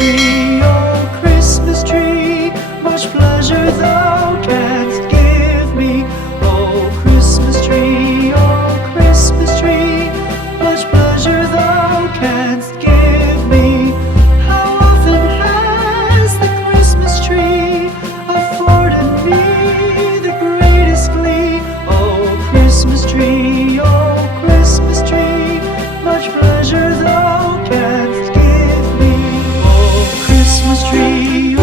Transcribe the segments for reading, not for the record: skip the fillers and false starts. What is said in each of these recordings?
tree, oh Christmas tree, much pleasure thou canst give me. Oh Christmas tree, much pleasure thou canst give me. How often has the Christmas tree afforded me the greatest glee? Oh Christmas tree, much pleasure thou canst give me. Oh Christmas tree,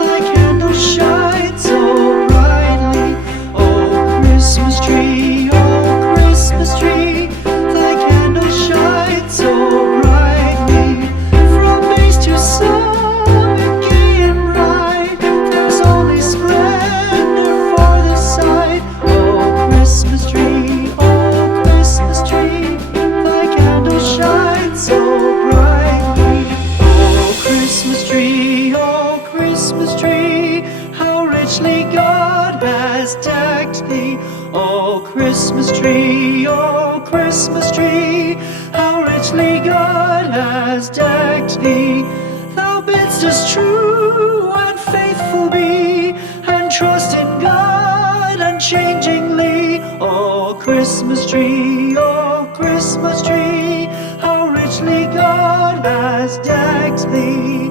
thy candles shine so brightly. Oh Christmas tree, thy candles shine so brightly. From base to summit, gay and bright, there's only splendor for the sight. Oh Christmas tree, thy candles shine so brightly. Oh Christmas tree, how richly God has decked thee. Oh Christmas tree, how richly God has decked thee. Thou bidst us true and faithful be, and trust in God unchangingly. Oh Christmas tree, how richly God has decked thee.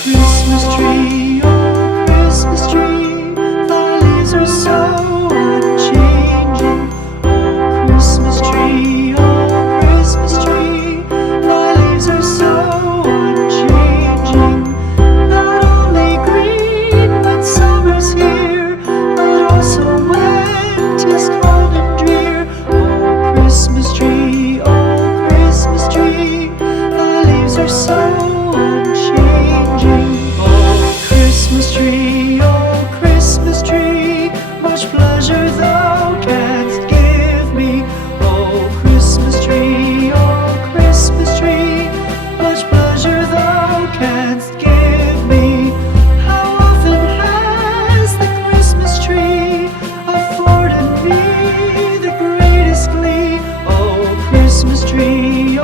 Christmas tree, oh Christmas tree, thy leaves are so unchanging. Oh Christmas tree, thy leaves are so unchanging. Not only green when summer's here, but also when 'tis cold and drear. Oh Christmas tree, thy leaves are so unchanging. Christmas tree, much pleasure thou canst give me. Oh Christmas tree, much pleasure thou canst give me. How often has the Christmas tree afforded me the greatest glee? Oh Christmas tree,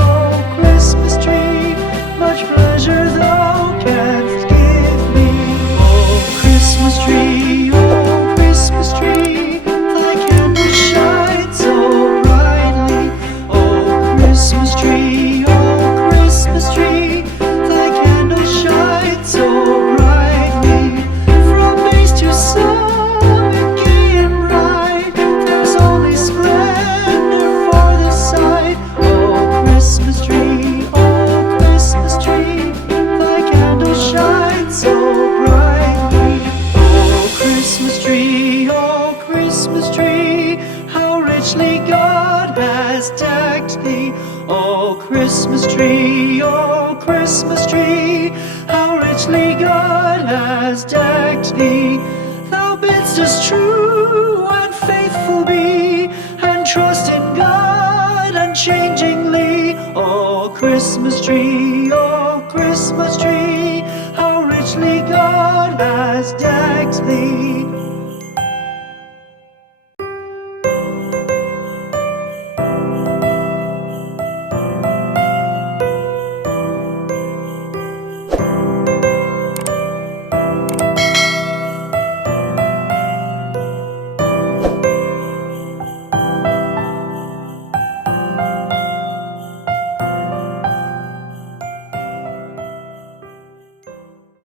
much pleasure thou canst give me. Oh Christmas tree, thy candles shine so brightly. Oh Christmas tree, thy candles shine so brightly. From base to summit, gay and bright, there's only splendor for the sight. Oh Christmas tree, thy candles shine so brightly. Oh Christmas tree, how richly God has decked thee. Oh Christmas tree, how richly God has decked thee. Thou bidst us true and faithful be, and trust in God unchangingly. Oh Christmas tree, how richly God